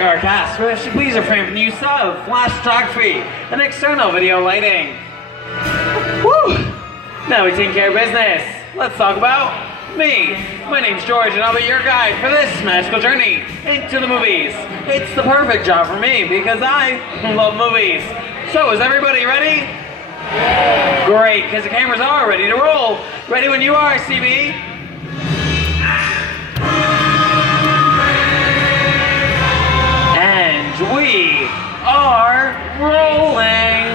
Our cast, please refrain from the use of flash photography and external video lighting. Woo! Now we take care of business. Let's talk about me. My name's George and I'll be your guide for this magical journey into the movies. It's the perfect job for me because I love movies. So is everybody ready? Great, because the cameras are ready to roll. Ready when you are, CB. And we are rolling.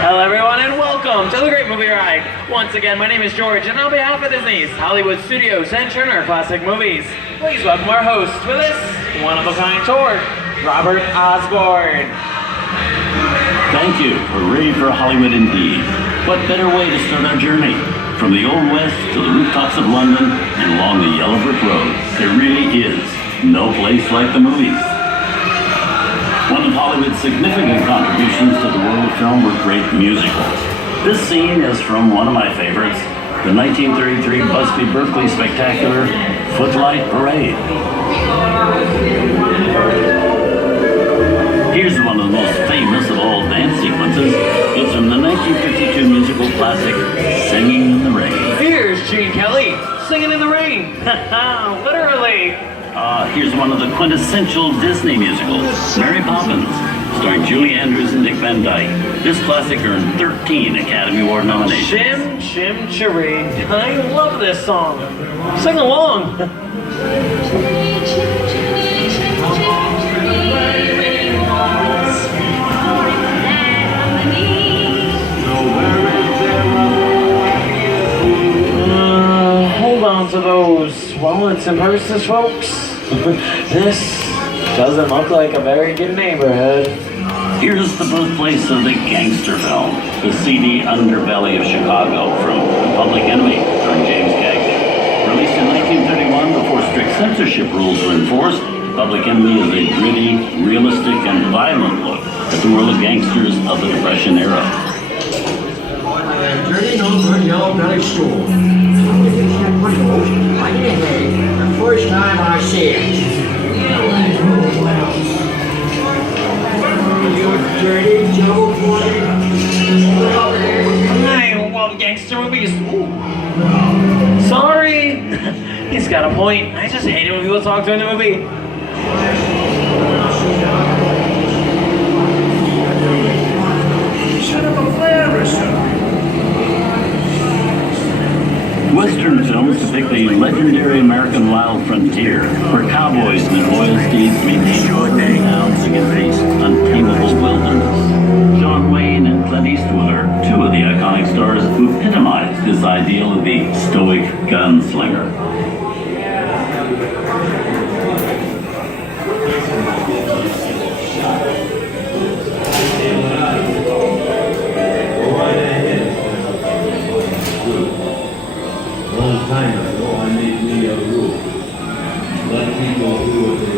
Hello everyone and welcome to the Great Movie Ride. Once again, my name is George and on behalf of Disney's Hollywood Studios and Turner Classic Movies, please welcome our host for this one-of-a-kind tour, Robert Osborne. Thank you. We're ready for Hollywood indeed. What better way to start our journey? From the Old West to the rooftops of London and along the Yellow Brick Road, there really is no place like the movies. One of Hollywood's significant contributions to the world of film were great musicals. This scene is from one of my favorites, the 1933 Busby Berkeley spectacular, Footlight Parade. Here's one of the most famous of all dance sequences. It's from the 1952 musical classic, Singing in the Rain. Here's Gene Kelly, Singing in the Rain. Literally. Here's one of the quintessential Disney musicals, Mary Poppins, starring Julie Andrews and Dick Van Dyke. This classic earned 13 Academy Award nominations. Chim Chim Cheree. I love this song. Sing along. Hold on to those wallets and purses, folks. This doesn't look like a very good neighborhood. Here's the birthplace of the gangster film, the seedy underbelly of Chicago from Public Enemy, starring James Cagney. Released in 1931 before strict censorship rules were enforced, Public Enemy is a gritty, realistic, and violent look at the world of gangsters of the Depression era. Journey home from Yellow Belly School. The first time I see it. I love gangster movies. Ooh. Sorry. He's got a point. I just hate it when people talk during the movie. Set up a flare or something. Western films depict the legendary American wild frontier, where cowboys and their loyal steeds meet extraordinary hounds against the untamable wilderness. John Wayne and Clint Eastwood are two of the iconic stars who epitomized this ideal of the stoic gunslinger.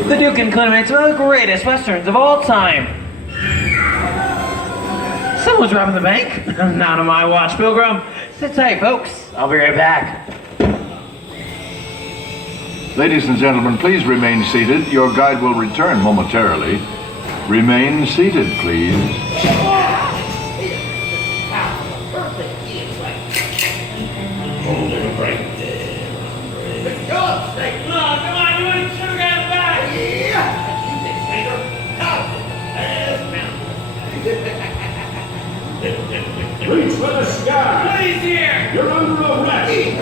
The Duke and Clement are the greatest westerns of all time. Someone's robbing the bank? Not on my watch, Pilgrim. Sit tight, folks. I'll be right back. Ladies and gentlemen, please remain seated. Your guide will return momentarily. Remain seated, please. Reach for the sky! Please here! You're under arrest!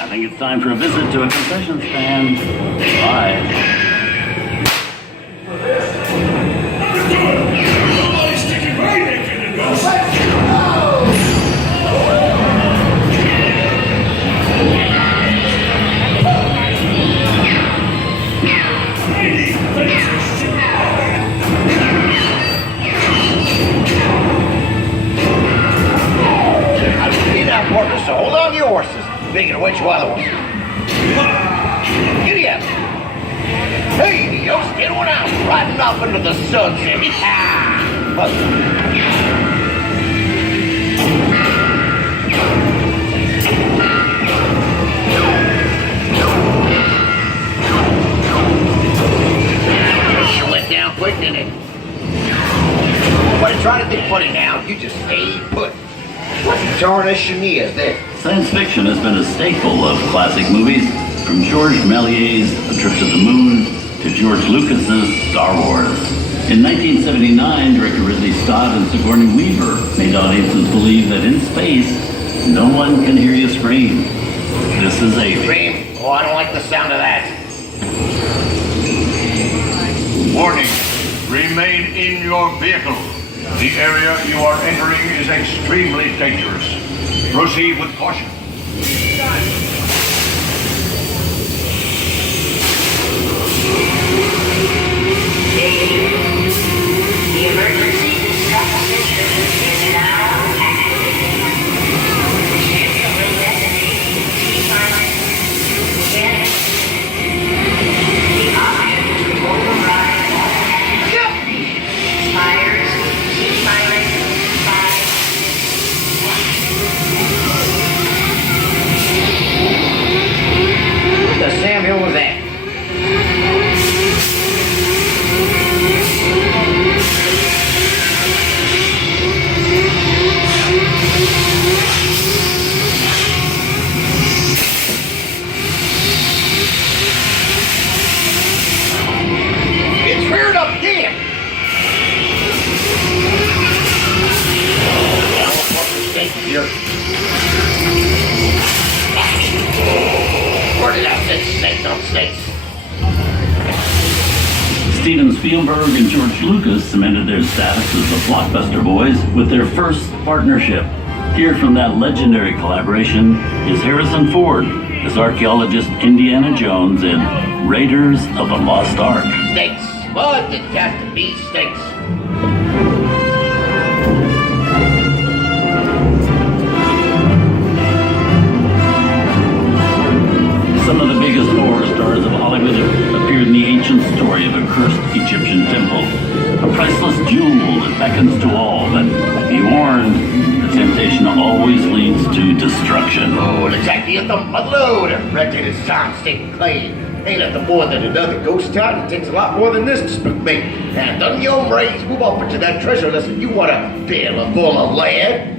I think it's time for a visit to a concession stand. Bye. Nobody's sticking right in the ghost! So hold on to your horses. Speaking of which, other one? Giddy up. Hey, yo, get one out. Riding off into the sunset. tarnation is that. Science fiction has been a staple of classic movies, from George Méliès's A Trip to the Moon to George Lucas's Star Wars. In 1979, director Ridley Scott and Sigourney Weaver made audiences believe that in space, no one can hear you scream. This is Alien. Scream? Oh, I don't like the sound of that. Warning. Remain in your vehicle. The area you are entering is extremely dangerous. Proceed with caution. The emergency distress system is now activated. Instantly detonate T-silent panic. The options override automatic detonation. Expires T-silent 5. What the Samuel was that? It's reared up again. Now, fucking snake here. Where did I say snakes on snakes? Steven Spielberg and George Lucas cemented their status as the blockbuster boys with their first partnership. Here from that legendary collaboration is Harrison Ford as archaeologist Indiana Jones in Raiders of the Lost Ark. Snakes. What? It got to be snakes. Some of the biggest horror stars of Hollywood have appeared in the ancient story of a cursed Egyptian temple. A priceless jewel that beckons to all, but be warned, the temptation always leads to destruction. Oh, the Jackie of the mudload. I reckon it's time to stay clean. Ain't nothing more than another ghost town. It takes a lot more than this to spook me. And done your hombres, move up into that treasure list if you want a barrel full of lead.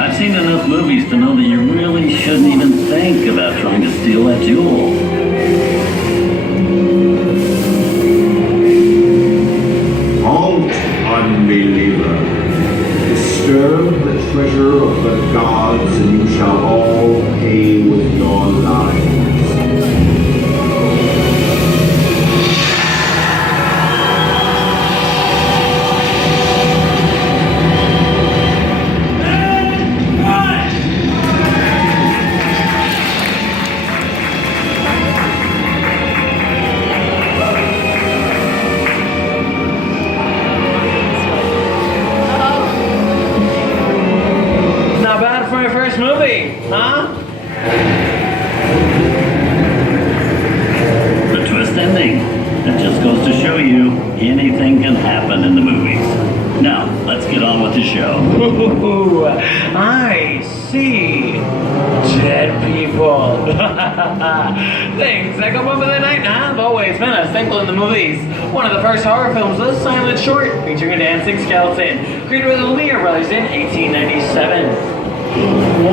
I've seen enough movies to know that you really shouldn't even think about trying to steal that jewel. Halt, unbeliever. Disturb the treasure of the gods, and you shall all pay with your lives. Not bad for my first movie, huh? The twist ending. That just goes to show you anything can happen in the movies. Now, let's get on with the show. Ooh, I see. Dead people. Things that go bump in the night have always been a staple in the movies. One of the first horror films was Silent Short, featuring a dancing skeleton, created by the Lumiere brothers in 1897.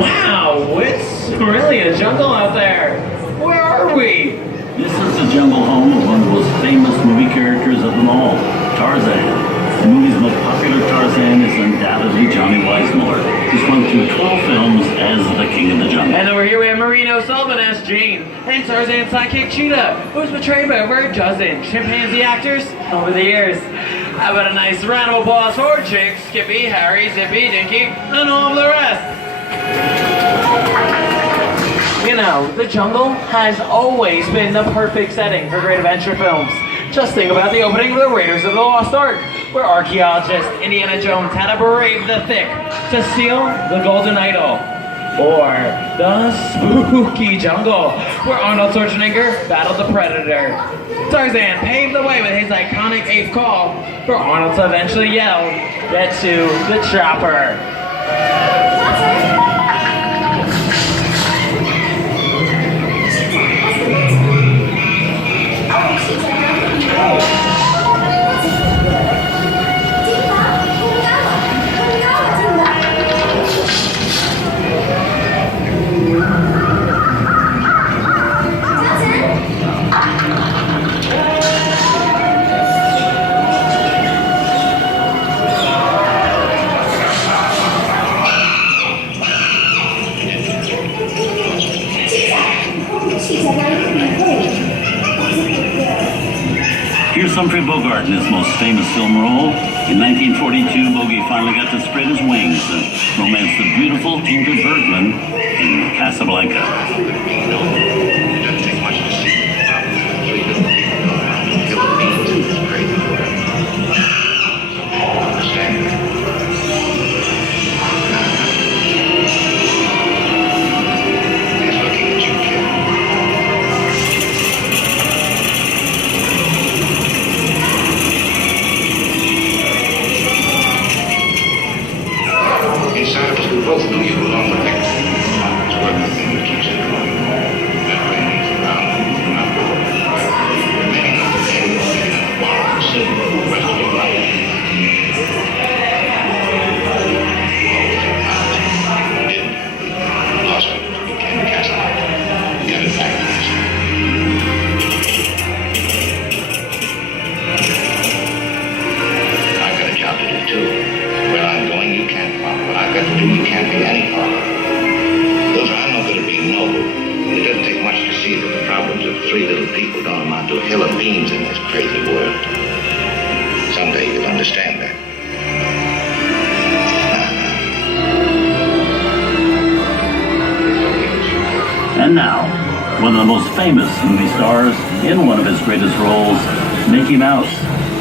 Wow, it's really a jungle out there. Where are we? This is the jungle home of one of the most famous movie characters of them all, Tarzan. The movie's most popular Tarzan is undoubtedly Johnny Weissmuller, who's won through 12 films as the King of the Jungle. And over here we have Maureen O'Sullivan as Jane, and Tarzan's sidekick Cheetah, who was portrayed by over a dozen chimpanzee actors over the years. How about a nice round of applause for Chick, Skippy, Harry, Zippy, Dinky, and all of the rest. You know, the jungle has always been the perfect setting for great adventure films. Just think about the opening of the Raiders of the Lost Ark, where archaeologist Indiana Jones had to brave the thick to steal the Golden Idol. Or the spooky jungle, where Arnold Schwarzenegger battled the Predator. Tarzan paved the way with his iconic eighth call, for Arnold to eventually yell, "Get to the chopper." Here's Humphrey Bogart in his most famous film role. In 1942, Bogey finally got to spread his wings and romance the beautiful Ingrid Bergman in Casablanca. Inside of us, we both know you belong with Hector. It's worth the thing that keeps it going. That way he's around, not going to remaining on the table, making a borrow and silver for the rest of your life. Lost it. You can't cast it. Get it back next time. I've got a job to do too. Where I'm going, you can't follow. What I've got to do, you can't be any follower. Those I'm not going to be noble. It doesn't take much to see that the problems of three little people don't amount to a hill of beans in this crazy world. Someday you'll understand that. And now, one of the most famous movie stars in one of his greatest roles, Mickey Mouse,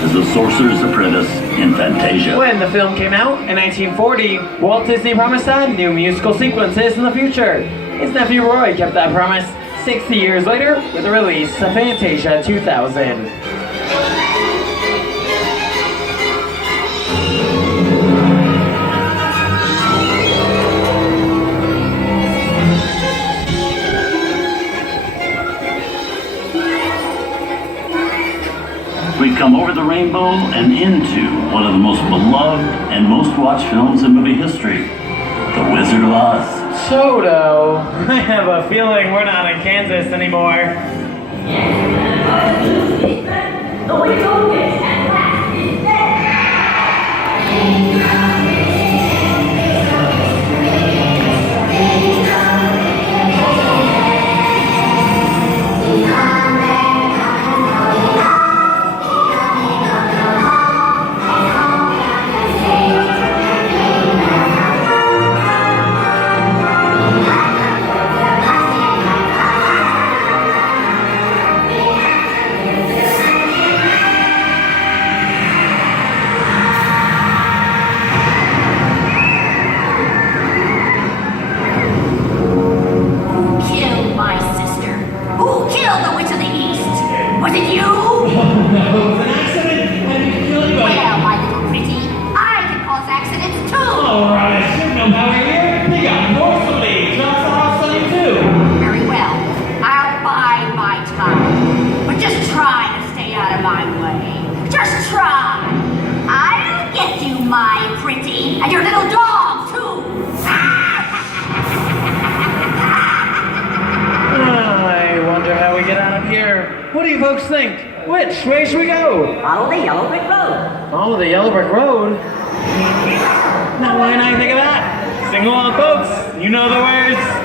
as the Sorcerer's Apprentice in Fantasia. When the film came out in 1940, Walt Disney promised to add new musical sequences in the future. His nephew Roy kept that promise 60 years later with the release of Fantasia 2000. We've come over the rainbow and into one of the most beloved and most watched films in movie history, The Wizard of Oz. Toto, I have a feeling we're not in Kansas anymore. The window is at last is And your little dog, too! I wonder how we get out of here. What do you folks think? Which way should we go? Follow the yellow brick road. Follow the yellow brick road? Now why not think of that? Sing along, folks. You know the words.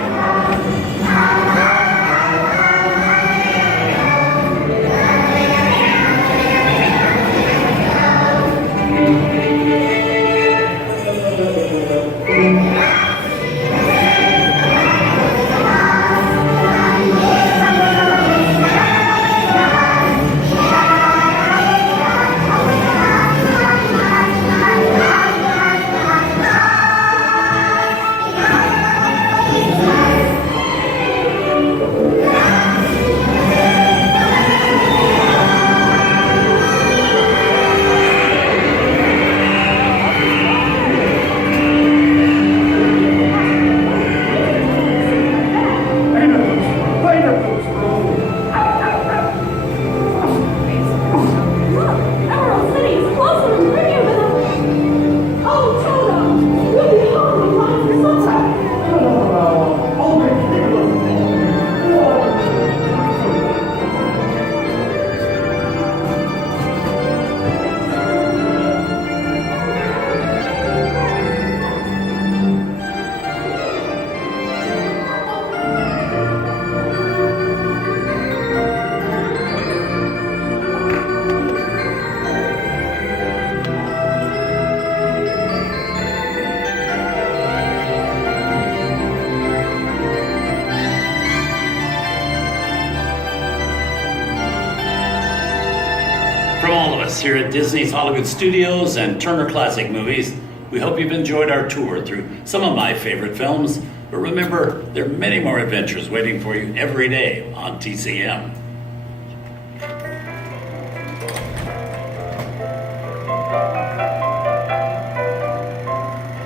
From all of us here at Disney's Hollywood Studios and Turner Classic Movies, we hope you've enjoyed our tour through some of my favorite films. But remember, there are many more adventures waiting for you every day on TCM.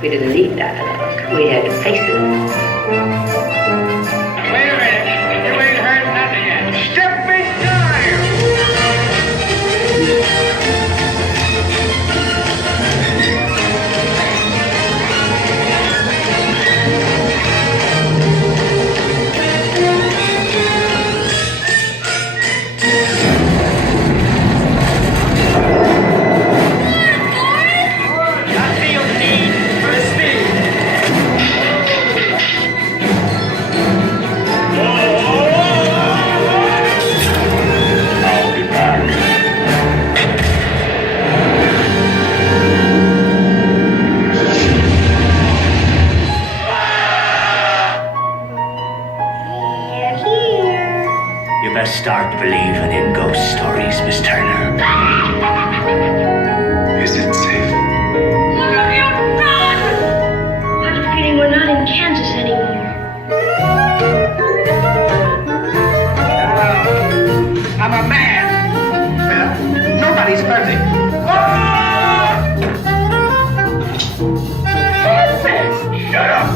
We didn't need dialogue. We had to face it. Wait a minute. You ain't heard nothing yet. Step in time! I feel the need for speed. I'll be back. You best start believing in ghost stories, Miss Turner. Is it safe? What have you done? I have a feeling we're not in Kansas anymore. I'm a man. Well, nobody's perfect. Shut up.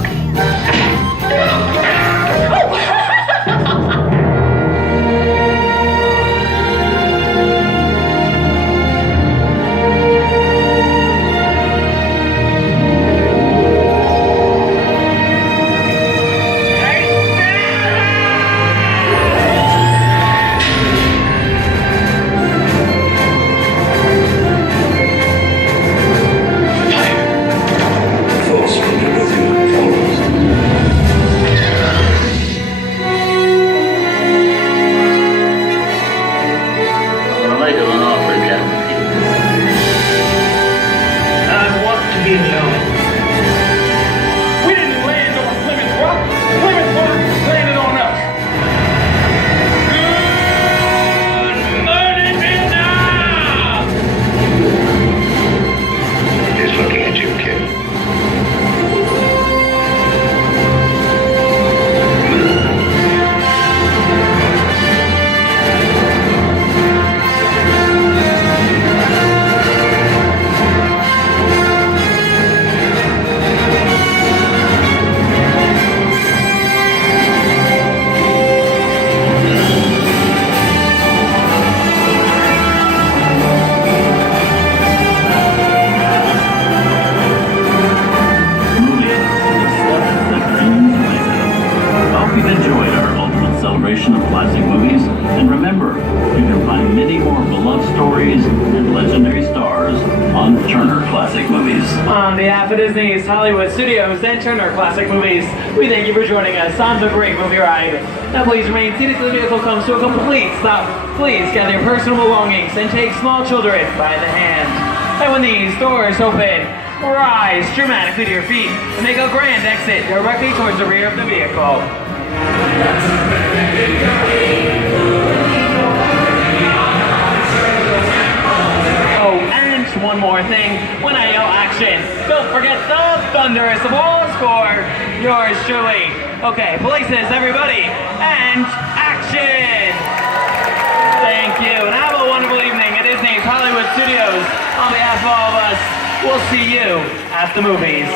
Force will be with you always. I'm gonna make him an offer, Captain. I want to be alone. We didn't land on Plymouth Rock. Plymouth Rock landed on us. Good morning, Vietnam! He's looking at you, kid. Movies, just less than dreams later. I hope you've enjoyed our ultimate celebration of classic movies. And remember, you can find many more beloved stories and legendary stars on Turner Classic Movies. On behalf of Disney's Hollywood Studios and Turner Classic Movies, we thank you for joining us on the great movie ride. Now please remain seated till the vehicle comes to a complete stop. Please gather your personal belongings and take small children by the hand. And when these doors open, rise dramatically to your feet and make a grand exit directly towards the rear of the vehicle. Oh, and one more thing. When I yell action, don't forget the thunderous applause for yours truly. Okay, places, everybody, and action! Thank you, and have a wonderful evening at Disney's Hollywood Studios. On behalf of all of us, we'll see you at the movies.